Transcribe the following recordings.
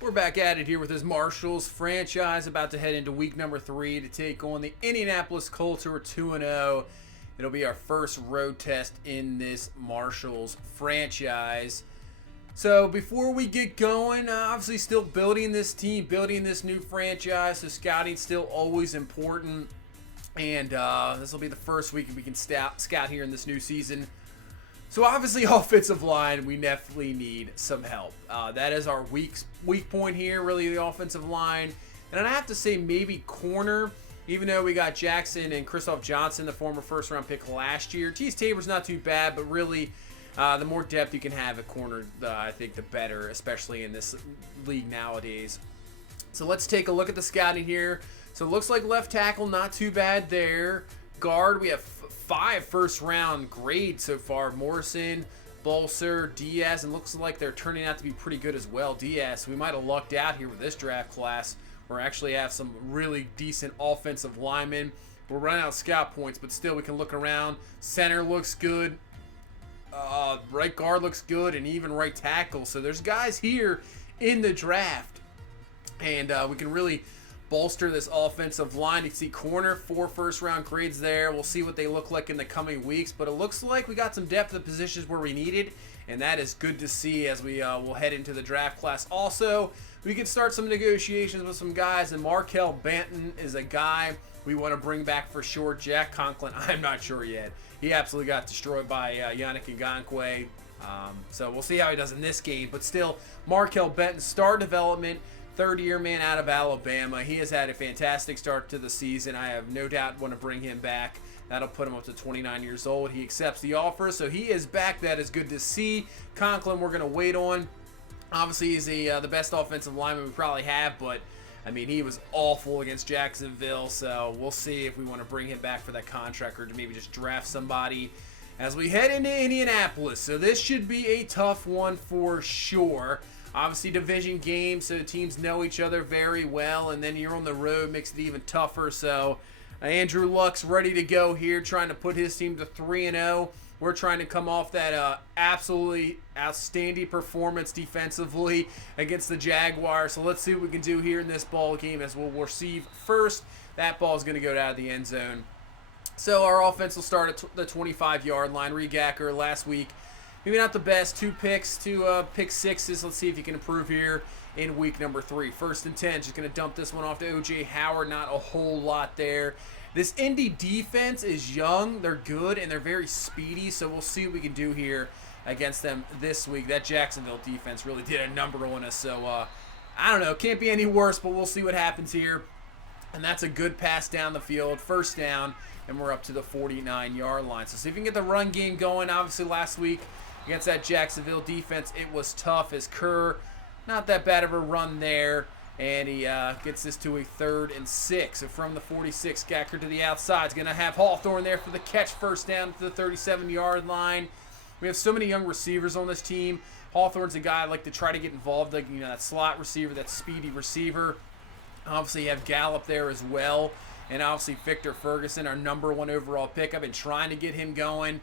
We're back at it here with this Marshals franchise, about to head into week number 3 to take on the Indianapolis Colts, who are 2-0. It'll be our first road test in this Marshals franchise. So before we get going, obviously still building this team, building this new franchise, so scouting's still always important. And this will be the first week we can scout here in this new season. So obviously, offensive line, we definitely need some help. That is our weak point here, really, the offensive line. And I have to say maybe corner, even though we got Jackson and Christoph Johnson, the former first-round pick last year. Tease Tabor's not too bad, but really, the more depth you can have at corner, I think the better, especially in this league nowadays. So let's take a look at the scouting here. So it looks like left tackle, not too bad there. Guard, we have 5 first-round grades so far. Morrison, Bolser, Diaz, and looks like they're turning out to be pretty good as well. Diaz, we might have lucked out here with this draft class. We actually have some really decent offensive linemen. We're running out of scout points, but still we can look around. Center looks good. Right guard looks good, and even right tackle. So there's guys here in the draft, and we can really bolster this offensive line. You can see corner, 4 first-round grades there. We'll see what they look like in the coming weeks, but it looks like we got some depth at the positions where we needed, and that is good to see as we will head into the draft class. Also, we can start some negotiations with some guys, and ALL-MADDEN is a guy we want to bring back for sure. Jack Conklin, I'm not sure yet. He absolutely got destroyed by Yannick Ngakoue. So we'll see how he does in this game, but still, ALL-MADDEN, star development, third-year man out of Alabama. He has had a fantastic start to the season. I have no doubt want to bring him back. That'll put him up to 29 years old. He accepts the offer, so he is back. That is good to see. Conklin, we're going to wait on. Obviously, he's the best offensive lineman we probably have, but, I mean, he was awful against Jacksonville, so we'll see if we want to bring him back for that contract or to maybe just draft somebody as we head into Indianapolis. So this should be a tough one for sure. Obviously, division game, so teams know each other very well, and then you're on the road, makes it even tougher. So Andrew Luck's ready to go here, trying to put his team to 3-0. We're trying to come off that absolutely outstanding performance defensively against the Jaguars. So let's see what we can do here in this ball game as we'll receive first. That ball is going to go out of the end zone. So our offense will start at the 25-yard line. Regacker last week, maybe not the best. 2 picks, 2 pick sixes. Let's see if he can improve here in week number 3. 1st and 10. Just going to dump this one off to O.J. Howard. Not a whole lot there. This Indy defense is young. They're good, and they're very speedy. So we'll see what we can do here against them this week. That Jacksonville defense really did a number on us. So, I don't know. Can't be any worse, but we'll see what happens here. And that's a good pass down the field. 1st down, and we're up to the 49-yard line. So see if we can get the run game going. Obviously, last week, against that Jacksonville defense, it was tough as Kerr. Not that bad of a run there. And he gets this to a 3rd and 6. So from the 46, Gacker to the outside. He's going to have Hawthorne there for the catch, 1st down to the 37-yard line. We have so many young receivers on this team. Hawthorne's a guy I like to try to get involved, like, you know, that slot receiver, that speedy receiver. Obviously, you have Gallup there as well. And obviously, Victor Ferguson, our number 1 overall pick. I've been trying to get him going.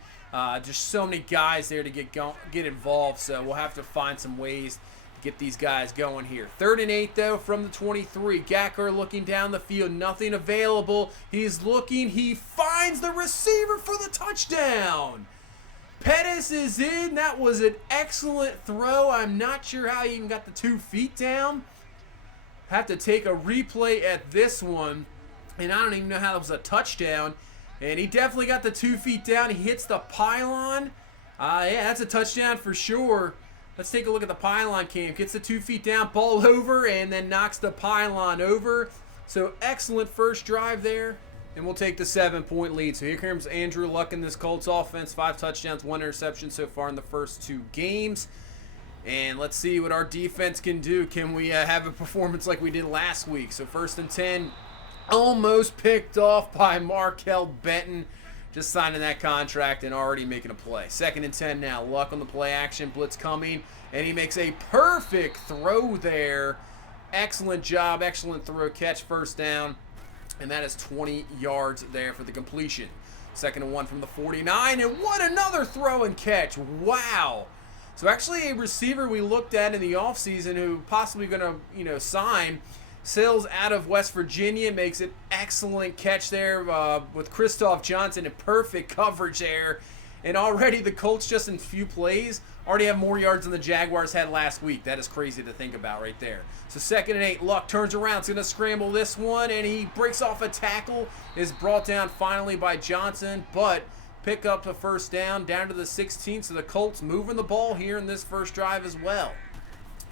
Just so many guys there to get involved, so we'll have to find some ways to get these guys going here. 3rd and 8, though, from the 23. Gacker looking down the field, nothing available. He's looking, he finds the receiver for the touchdown. Pettis is in. That was an excellent throw. I'm not sure how he even got the 2 feet down. Have to take a replay at this one, and I don't even know how that was a touchdown. And he definitely got the 2 feet down. He hits the pylon. Yeah, that's a touchdown for sure. Let's take a look at the pylon cam. Gets the 2 feet down, ball over, and then knocks the pylon over. So excellent first drive there. And we'll take the 7-point lead. So here comes Andrew Luck in this Colts offense. 5 touchdowns, 1 interception so far in the first 2 games. And let's see what our defense can do. Can we have a performance like we did last week? So 1st and 10. Almost picked off by ALL-MADDEN. Just signing that contract and already making a play. 2nd and 10 now. Luck on the play action. Blitz coming. And he makes a perfect throw there. Excellent job. Excellent throw. Catch, 1st down. And that is 20 yards there for the completion. 2nd and 1 from the 49. And what another throw and catch. Wow. So actually a receiver we looked at in the offseason who possibly going to, sign, sails out of West Virginia, makes an excellent catch there with Christoph Johnson in perfect coverage there. And already the Colts, just in few plays, already have more yards than the Jaguars had last week. That is crazy to think about right there. So 2nd and 8, Luck turns around. He's going to scramble this one, and he breaks off a tackle. Is brought down finally by Johnson, but pick up the first down to the 16. So the Colts moving the ball here in this first drive as well.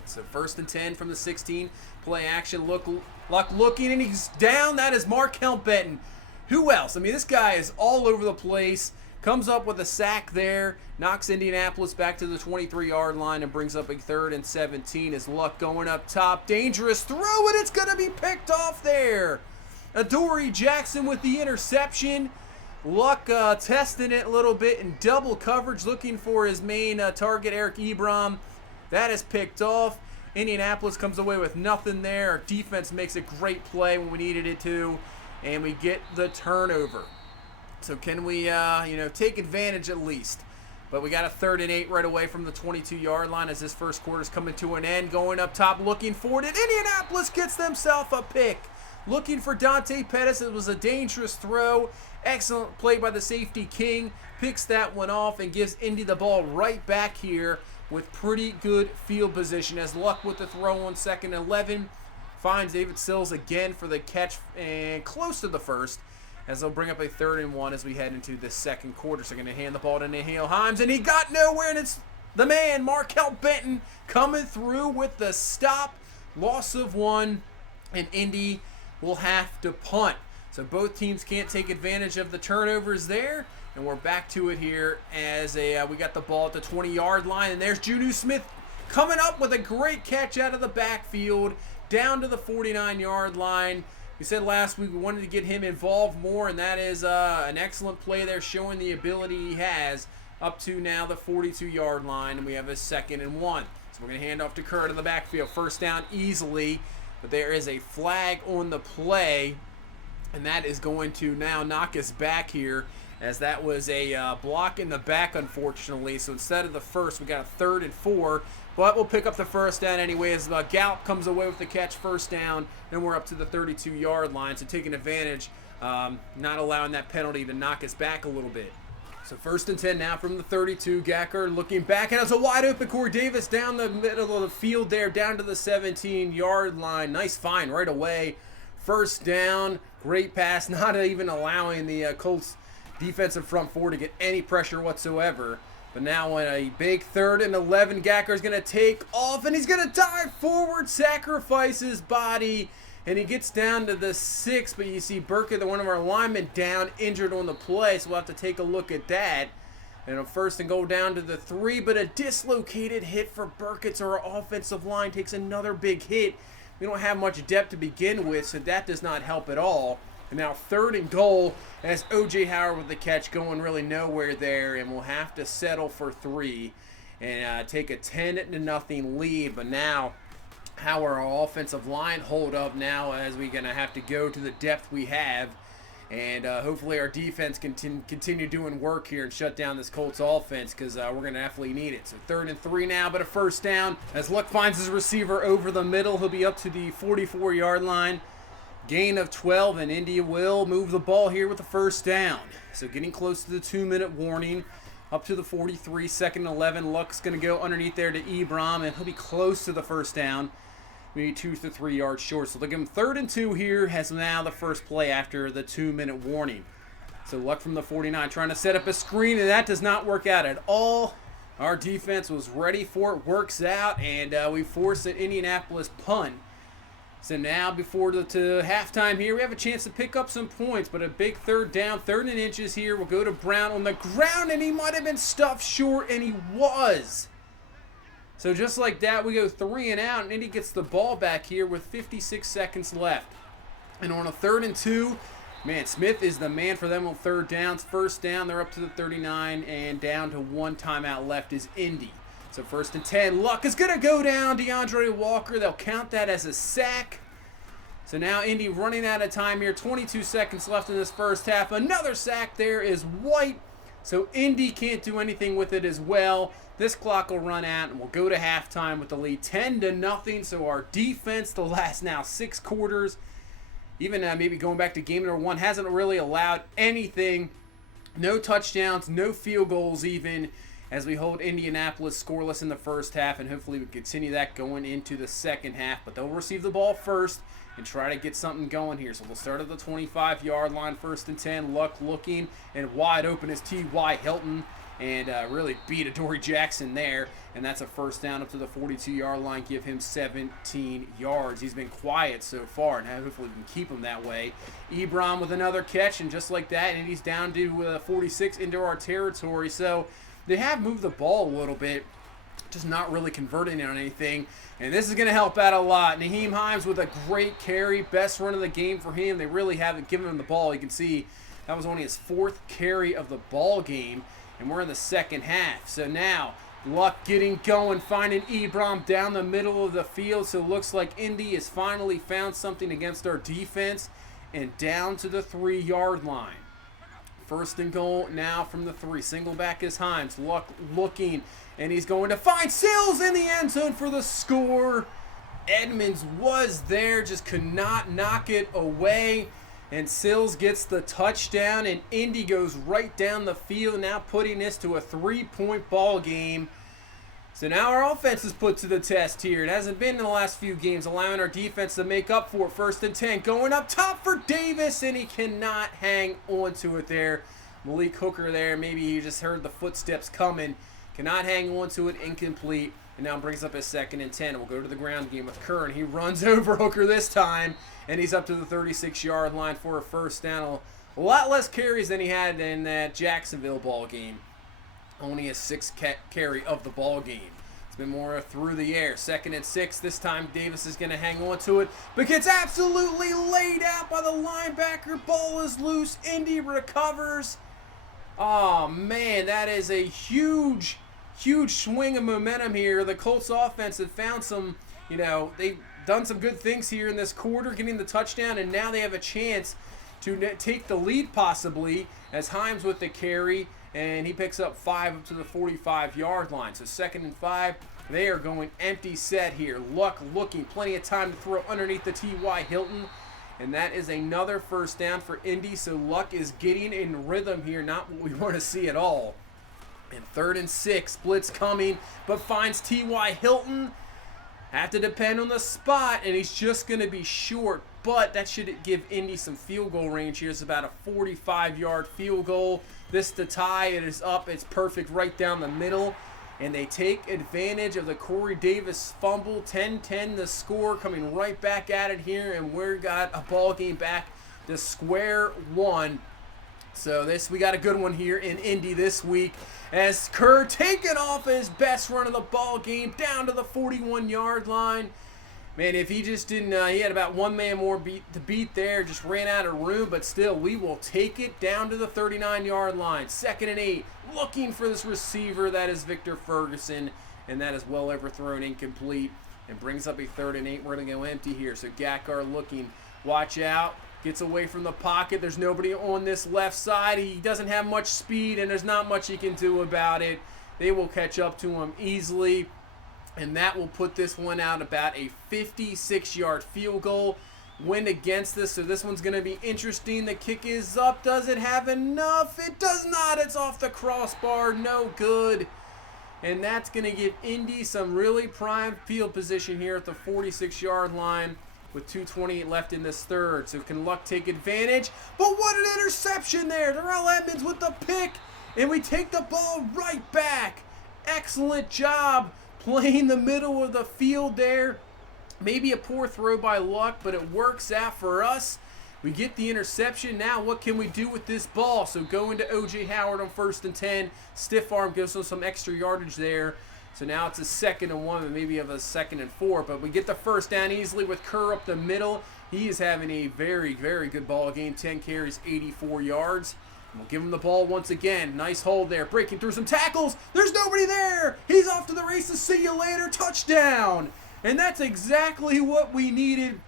So 1st and 10 from the 16. Play action. Luck looking, and he's down. That is ALL-MADDEN. Who else? I mean, this guy is all over the place. Comes up with a sack there, knocks Indianapolis back to the 23-yard line and brings up a 3rd and 17 as Luck going up top. Dangerous throw, and it's going to be picked off there. Adoree Jackson with the interception. Luck testing it a little bit in double coverage, looking for his main target, Eric Ebron. That is picked off. Indianapolis comes away with nothing there. Our defense makes a great play when we needed it to, and we get the turnover. So can we, take advantage at least? But we got a 3rd and 8 right away from the 22-yard line as this first quarter is coming to an end. Going up top, looking for it. Indianapolis gets themselves a pick. Looking for Dante Pettis. It was a dangerous throw. Excellent play by the safety King. Picks that one off and gives Indy the ball right back here with pretty good field position. As Luck with the throw on 2nd and 11. Finds David Sills again for the catch and close to the first. As they'll bring up a 3rd and 1 as we head into the second quarter. So going to hand the ball to Nyheim Hines, and he got nowhere, and it's the man, ALL-MADDEN, coming through with the stop. Loss of 1, and Indy will have to punt. So both teams can't take advantage of the turnovers there, and we're back to it here as we got the ball at the 20-yard line, and there's Juju Smith coming up with a great catch out of the backfield down to the 49-yard line. We said last week we wanted to get him involved more, and that is an excellent play there, showing the ability he has up to now the 42-yard line, and we have a 2nd and 1. So we're going to hand off to Kurt in the backfield. First down easily, but there is a flag on the play, and that is going to now knock us back here, as that was a block in the back, unfortunately. So instead of the first, we got a 3rd and 4. But we'll pick up the first down anyway as Gallup comes away with the catch, first down. Then we're up to the 32-yard line. So taking advantage, not allowing that penalty to knock us back a little bit. So 1st and 10 now from the 32. Gacker looking back, and it's a wide open Corey Davis down the middle of the field there, down to the 17-yard line. Nice find right away. First down, great pass, not even allowing the Colts defensive front four to get any pressure whatsoever. But now on a big 3rd and 11, Gacker is going to take off, and he's going to dive forward, sacrifice his body, and he gets down to the 6. But you see Burkett, one of our linemen, down, injured on the play, so we'll have to take a look at that. And a 1st and goal down to the 3, but a dislocated hit for Burkett, so our offensive line takes another big hit. We don't have much depth to begin with, so that does not help at all. And now 3rd and goal as O.J. Howard with the catch, going really nowhere there, and we'll have to settle for 3 and take a 10-0 lead. But now, how will our offensive line hold up now as we're going to have to go to the depth we have, and hopefully our defense can continue doing work here and shut down this Colts offense, because we're going to definitely need it. So 3rd and 3 now, but a first down as Luck finds his receiver over the middle. He'll be up to the 44-yard line. Gain of 12, and Indy will move the ball here with the first down. So getting close to the 2-minute warning. Up to the 43, 2nd and 11. Luck's going to go underneath there to Ebron, and he'll be close to the first down. Maybe 2 to 3 yards short. So they'll give him 3rd and 2 here, has now the first play after the 2-minute warning. So Luck from the 49 trying to set up a screen, and that does not work out at all. Our defense was ready for it, works out, and we force an Indianapolis punt. So now before to halftime here, we have a chance to pick up some points, but a big 3rd down, 3rd and inches here. We'll go to Brown on the ground, and he might have been stuffed short, and he was. So just like that, we go 3 and out, and Indy gets the ball back here with 56 seconds left. And on a 3rd and 2, man, Smith is the man for them on 3rd downs. First down, they're up to the 39, and down to 1 timeout left is Indy. So 1st and 10, Luck is going to go down. DeAndre Walker, they'll count that as a sack. So now Indy running out of time here. 22 seconds left in this first half. Another sack there is White. So Indy can't do anything with it as well. This clock will run out, and we'll go to halftime with the lead 10-0. So our defense, the last now 6 quarters, even maybe going back to game number 1, hasn't really allowed anything. No touchdowns, no field goals even, as we hold Indianapolis scoreless in the first half, and hopefully we continue that going into the second half. But they'll receive the ball first and try to get something going here. So we'll start at the 25-yard line, 1st and 10. Luck looking, and wide open is T.Y. Hilton, and really beat Adoree Jackson there. And that's a first down up to the 42-yard line. Give him 17 yards. He's been quiet so far, and hopefully we can keep him that way. Ebron with another catch, and just like that, and he's down to 46 into our territory. So they have moved the ball a little bit, just not really converting it on anything. And this is going to help out a lot. Nyheim Hines with a great carry. Best run of the game for him. They really haven't given him the ball. You can see that was only his 4th carry of the ball game. And we're in the second half. So now, Luck getting going, finding Ebron down the middle of the field. So it looks like Indy has finally found something against our defense. And down to the 3-yard line. 1st and goal now from the 3. Single back is Hines. Luck looking, and he's going to find Sills in the end zone for the score. Edmonds was there, just could not knock it away. And Sills gets the touchdown, and Indy goes right down the field, now putting this to a 3-point ball game. So now our offense is put to the test here. It hasn't been in the last few games, allowing our defense to make up for it. 1st and 10, going up top for Davis, and he cannot hang on to it there. Malik Hooker there, maybe he just heard the footsteps coming. Cannot hang on to it, incomplete. And now brings up his 2nd and 10. We'll go to the ground game with Kerr, and he runs over Hooker this time, and he's up to the 36-yard line for a first down. A lot less carries than he had in that Jacksonville ball game. Only a 6th carry of the ball game. It's been more through the air. 2nd and 6. This time Davis is going to hang on to it, but gets absolutely laid out by the linebacker. Ball is loose. Indy recovers. Oh, man, that is a huge swing of momentum here. The Colts offense have found some, they've done some good things here in this quarter, getting the touchdown, and now they have a chance to take the lead possibly, as Hines with the carry, and he picks up 5 up to the 45-yard line. So 2nd and 5, they are going empty set here. Luck looking, plenty of time to throw underneath the T.Y. Hilton, and that is another first down for Indy. So Luck is getting in rhythm here, not what we want to see at all. And 3rd and 6, blitz coming, but finds T.Y. Hilton. Have to depend on the spot, and he's just going to be short, but that should give Indy some field goal range here. It's about a 45-yard field goal. This to tie, it is up, it's perfect right down the middle, and they take advantage of the Corey Davis fumble. 10-10 the score, coming right back at it here, and we've got a ball game back to square one. So we got a good one here in Indy this week, as Kerr taking off his best run of the ball game down to the 41-yard line. Man, if he just didn't, he had about one man more to beat there, just ran out of room, but still, we will take it down to the 39-yard line. 2nd and 8, looking for this receiver, that is Victor Ferguson, and that is well overthrown, incomplete, and brings up a 3rd and 8. We're going to go empty here, so Gatkar looking, watch out, gets away from the pocket. There's nobody on this left side. He doesn't have much speed, and there's not much he can do about it. They will catch up to him easily. And that will put this one out about a 56-yard field goal. Win against this, so this one's going to be interesting. The kick is up. Does it have enough? It does not. It's off the crossbar. No good. And that's going to give Indy some really prime field position here at the 46-yard line with 2:28 left in this third. So can Luck take advantage? But what an interception there. Darrell Edmonds with the pick. And we take the ball right back. Excellent job playing the middle of the field there. Maybe a poor throw by Luck, but it works out for us. We get the interception. Now what can we do with this ball? So go into O.J. Howard on 1st and 10. Stiff arm gives us some extra yardage there. So now it's a 2nd and 1, and maybe of a 2nd and 4. But we get the first down easily with Kerr up the middle. He is having a very, very good ball game. 10 carries, 84 yards. We'll give him the ball once again. Nice hold there. Breaking through some tackles. There's nobody there. He's off to the races. See you later. Touchdown. And that's exactly what we needed.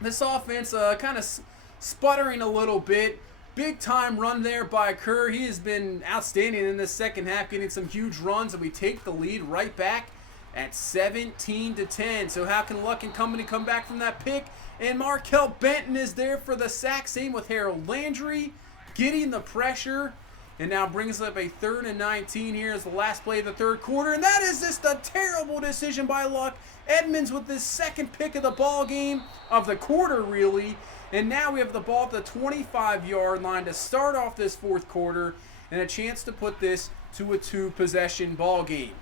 This offense kind of sputtering a little bit. big time run there by Kerr. He has been outstanding in this second half, getting some huge runs, and we take the lead right back at 17-10. So how can Luck and company come back from that pick? And Markel Benton is there for the sack. Same with Harold Landry, getting the pressure. And now brings up a 3rd and 19 here as the last play of the third quarter. And that is just a terrible decision by Luck. Edmonds with his second pick of the ball game, of the quarter really. And now we have the ball at the 25-yard line to start off this fourth quarter and a chance to put this to a 2-possession ball game.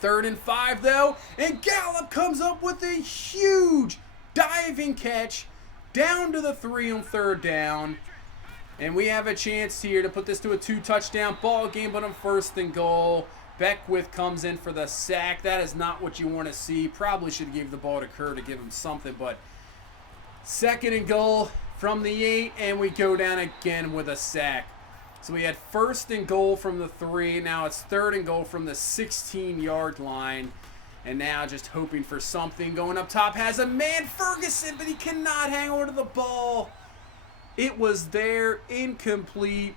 3rd and 5 though, and Gallup comes up with a huge diving catch down to the 3 on 3rd down. And we have a chance here to put this to a 2-touchdown ball game, but on 1st and goal, Beckwith comes in for the sack. That is not what you want to see. Probably should have gave the ball to Kerr to give him something, but 2nd and goal from the 8, and we go down again with a sack. So we had 1st and goal from the 3. Now it's 3rd and goal from the 16-yard line. And now just hoping for something. Going up top has a man, Ferguson, but he cannot hang on to the ball. It was there, incomplete.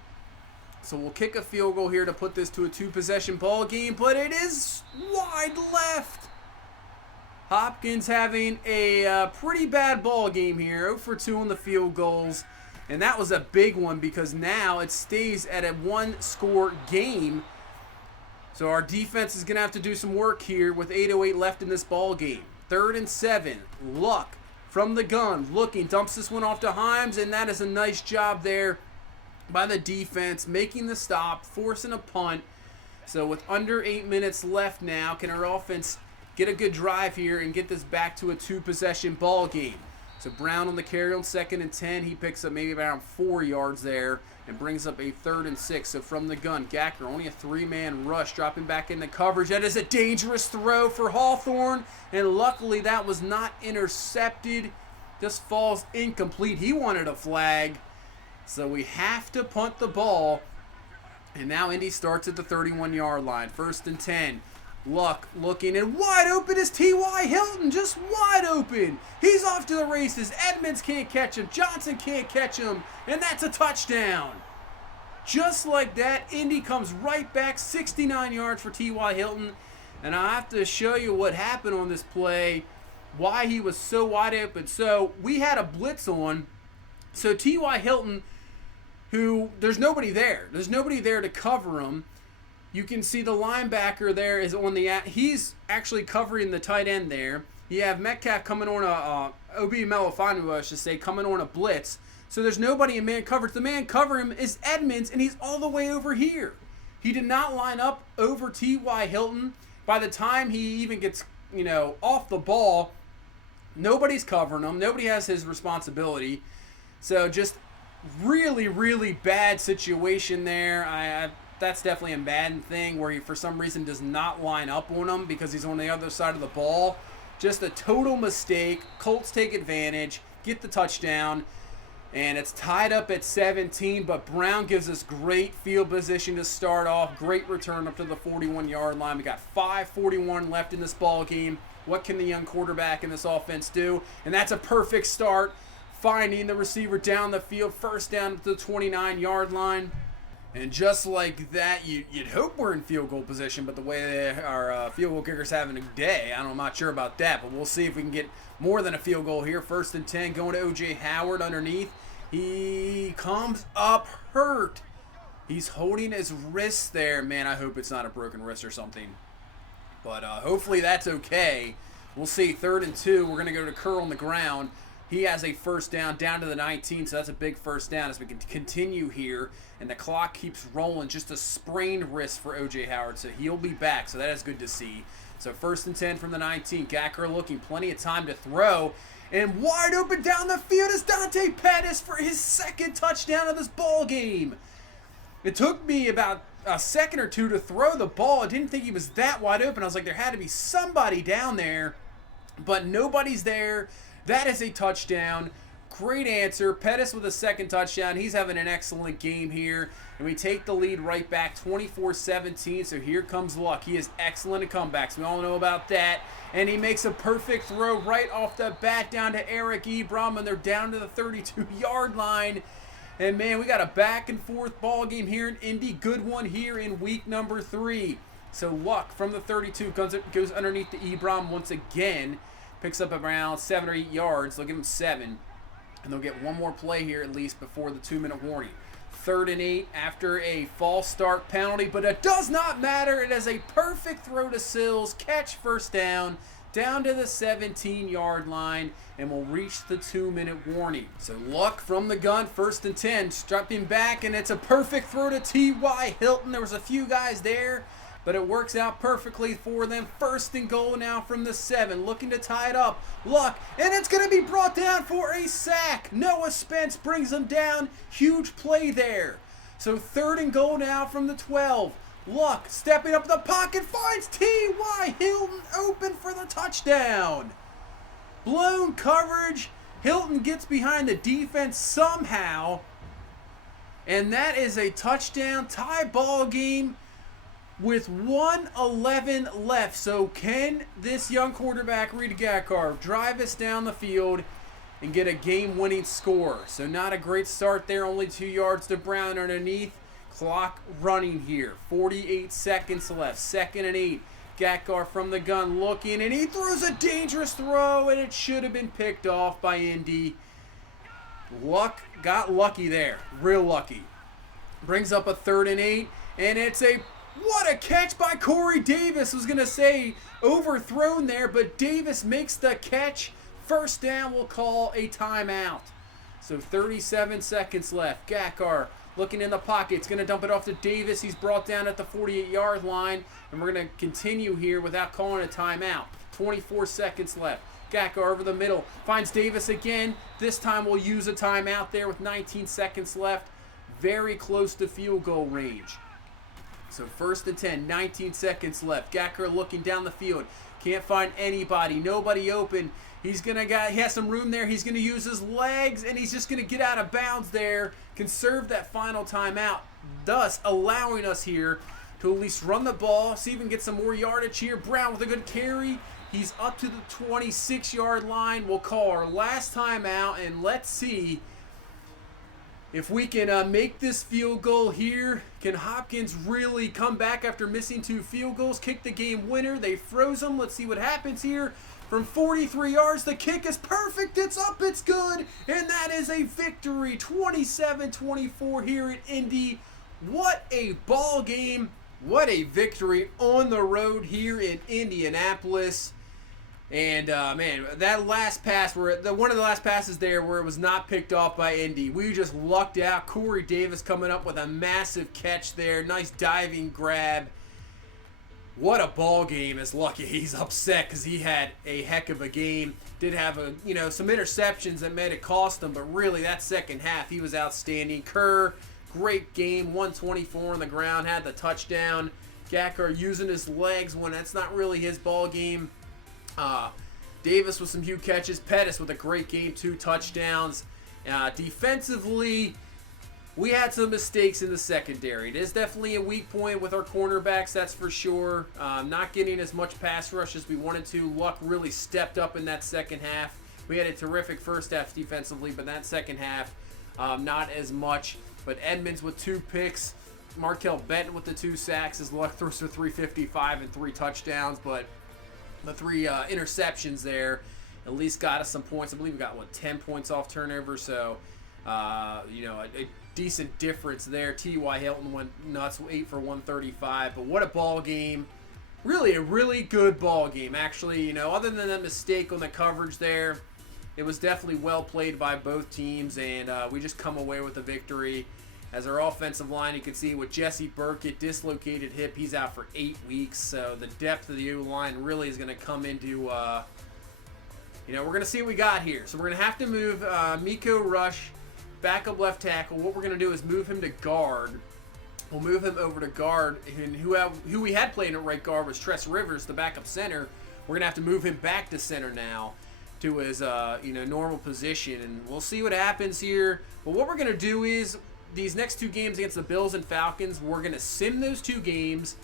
So we'll kick a field goal here to put this to a 2-possession ball game, but it is wide left. Hopkins having a pretty bad ball game here, 0 for 2 on the field goals. And that was a big one because now it stays at a 1-score game. So our defense is going to have to do some work here with 8:08 left in this ball game. 3rd and 7, Luck from the gun, looking, dumps this one off to Himes, and that is a nice job there by the defense, making the stop, forcing a punt. So with under 8 minutes left now, can our offense get a good drive here and get this back to a 2-possession ball game? So Brown on the carry on 2nd and 10. He picks up maybe around 4 yards there and brings up a 3rd and 6. So from the gun, Gacker, only a 3-man rush, dropping back into coverage. That is a dangerous throw for Hawthorne, and luckily that was not intercepted. Just falls incomplete. He wanted a flag. So we have to punt the ball. And now Indy starts at the 31-yard line. 1st and 10. Luck looking, and wide open is T.Y. Hilton, just wide open. He's off to the races. Edmonds can't catch him. Johnson can't catch him. And that's a touchdown. Just like that, Indy comes right back, 69 yards for T.Y. Hilton. And I have to show you what happened on this play, why he was so wide open. So we had a blitz on. So T.Y. Hilton, who there's nobody there. There's nobody there to cover him. You can see the linebacker there is on the, he's actually covering the tight end there. You have Metcalf coming on O.B. Melifanu, I should say, coming on a blitz. So there's nobody in man coverage. The man covering him is Edmonds, and he's all the way over here. He did not line up over T.Y. Hilton. By the time he even gets, off the ball, nobody's covering him. Nobody has his responsibility. So just really, really bad situation there. That's definitely a Madden thing where he, for some reason, does not line up on him because he's on the other side of the ball. Just a total mistake. Colts take advantage, get the touchdown, and it's tied up at 17, but Brown gives us great field position to start off. Great return up to the 41-yard line. We got 5:41 left in this ball game. What can the young quarterback in this offense do? And that's a perfect start, finding the receiver down the field, 1st down to the 29-yard line. And just like that, you'd hope we're in field goal position, but the way our field goal kicker's having a day, I'm not sure about that, but we'll see if we can get more than a field goal here. 1st and 10, going to O.J. Howard underneath. He comes up hurt. He's holding his wrist there. Man, I hope it's not a broken wrist or something. But hopefully that's okay. We'll see. 3rd and 2, we're going to go to Kerr on the ground. He has a 1st down to the 19, so that's a big 1st down as we can continue here. And the clock keeps rolling. Just a sprained wrist for O.J. Howard, so he'll be back. So that is good to see. So 1st and 10 from the 19. Gacker looking, plenty of time to throw. And wide open down the field is Dante Pettis for his 2nd touchdown of this ball game. It took me about a second or two to throw the ball. I didn't think he was that wide open. I was like, there had to be somebody down there, but nobody's there. That is a touchdown. Great answer. Pettis with a 2nd touchdown. He's having an excellent game here. And we take the lead right back, 24-17. So here comes Luck. He is excellent at comebacks. We all know about that. And he makes a perfect throw right off the bat down to Eric Ebron. And they're down to the 32-yard line. And man, we got a back and forth ball game here in Indy. Good one here in week number 3. So Luck from the 32 goes underneath to Ebron once again. Picks up around 7 or 8 yards. They'll give him 7. And they'll get one more play here at least before the 2-minute warning. 3rd and 8 after a false start penalty, but it does not matter. It is a perfect throw to Sills, catch, first down to the 17-yard line, and will reach the 2-minute warning. So Luck from the gun, 1st and 10, stepping back, and it's a perfect throw to T.Y. Hilton. There was a few guys there, but it works out perfectly for them. 1st and goal now from the 7, looking to tie it up. Luck, and it's going to be brought down for a sack. Noah Spence brings them down. Huge play there. So 3rd and goal now from the 12. Luck stepping up the pocket, finds T.Y. Hilton open for the touchdown. Blown coverage. Hilton gets behind the defense somehow. And that is a touchdown. Tie ball game with 1:11 left. So can this young quarterback, Reed Gatkar, drive us down the field and get a game-winning score? So not a great start there. Only 2 yards to Brown underneath. Clock running here. 48 seconds left. 2nd and 8. Gatkar from the gun looking, and he throws a dangerous throw, and it should have been picked off by Indy. Luck got lucky there. Real lucky. Brings up a 3rd and 8, and it's a what a catch by Corey Davis. I was going to say overthrown there, but Davis makes the catch. First down, we'll call a timeout. So 37 seconds left. Gatkar looking in the pocket. It's going to dump it off to Davis. He's brought down at the 48-yard line. And we're going to continue here without calling a timeout. 24 seconds left. Gatkar over the middle. Finds Davis again. This time we'll use a timeout there with 19 seconds left. Very close to field goal range. So 1st and 10, 19 seconds left. Gatkar looking down the field. Can't find anybody. Nobody open. He has some room there. He's going to use his legs, and he's just going to get out of bounds there. Conserve that final timeout, thus allowing us here to at least run the ball, see if we can get some more yardage here. Brown with a good carry. He's up to the 26-yard line. We'll call our last timeout, and let's see if we can make this field goal here. Can Hopkins really come back after missing 2 field goals, kick the game winner? They froze him. Let's see what happens here. From 43 yards, the kick is perfect. It's up, it's good. And that is a victory, 27-24 here at Indy. What a ball game. What a victory on the road here in Indianapolis. And, man, that last pass, one of the last passes there where it was not picked off by Indy. We just lucked out. Corey Davis coming up with a massive catch there. Nice diving grab. What a ball game. Is lucky he's upset because he had a heck of a game. Did have some interceptions that made it cost him, but really that second half he was outstanding. Kerr, great game, 124 on the ground, had the touchdown. Gatkar using his legs when that's not really his ball game. Davis with some huge catches. Pettis with a great game, 2 touchdowns. Defensively, we had some mistakes in the secondary. It is definitely a weak point with our cornerbacks, that's for sure. Not getting as much pass rush as we wanted to. Luck really stepped up in that second half. We had a terrific first half defensively, but that second half, not as much. But Edmonds with 2 picks. Markel Benton with the 2 sacks. His Luck throws for 355 and 3 touchdowns. But the 3 interceptions there at least got us some points. I believe we got, 10 points off turnover. So, a decent difference there. T.Y. Hilton went nuts, 8 for 135. But what a ball game. Really a really good ball game. Actually, other than that mistake on the coverage there, it was definitely well played by both teams. And we just come away with a victory. As our offensive line, you can see with Jesse Burkett, dislocated hip, he's out for 8 weeks. So the depth of the O-line really is going to come into, we're going to see what we got here. So we're going to have to move Miko Rush, backup left tackle. What we're going to do is move him to guard. We'll move him over to guard. And who we had playing at right guard was Tress Rivers, the backup center. We're going to have to move him back to center now to his, normal position. And we'll see what happens here. But what we're going to do is, these next 2 games against the Bills and Falcons, we're going to sim those 2 games,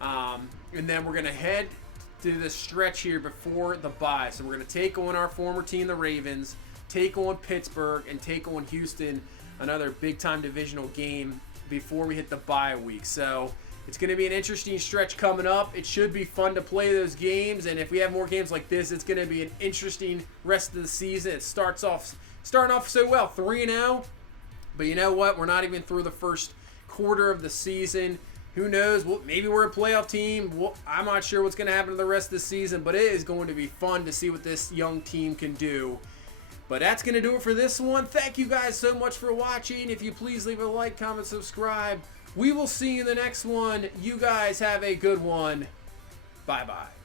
and then we're going to head to the stretch here before the bye. So we're going to take on our former team, the Ravens, take on Pittsburgh, and take on Houston another big-time divisional game before we hit the bye week. So it's going to be an interesting stretch coming up. It should be fun to play those games, and if we have more games like this, it's going to be an interesting rest of the season. It starting off so well, 3-0, but you know what? We're not even through the first quarter of the season. Who knows? Well, maybe we're a playoff team. Well, I'm not sure what's going to happen to the rest of the season, but it is going to be fun to see what this young team can do. But that's going to do it for this one. Thank you guys so much for watching. If you please leave a like, comment, subscribe. We will see you in the next one. You guys have a good one. Bye-bye.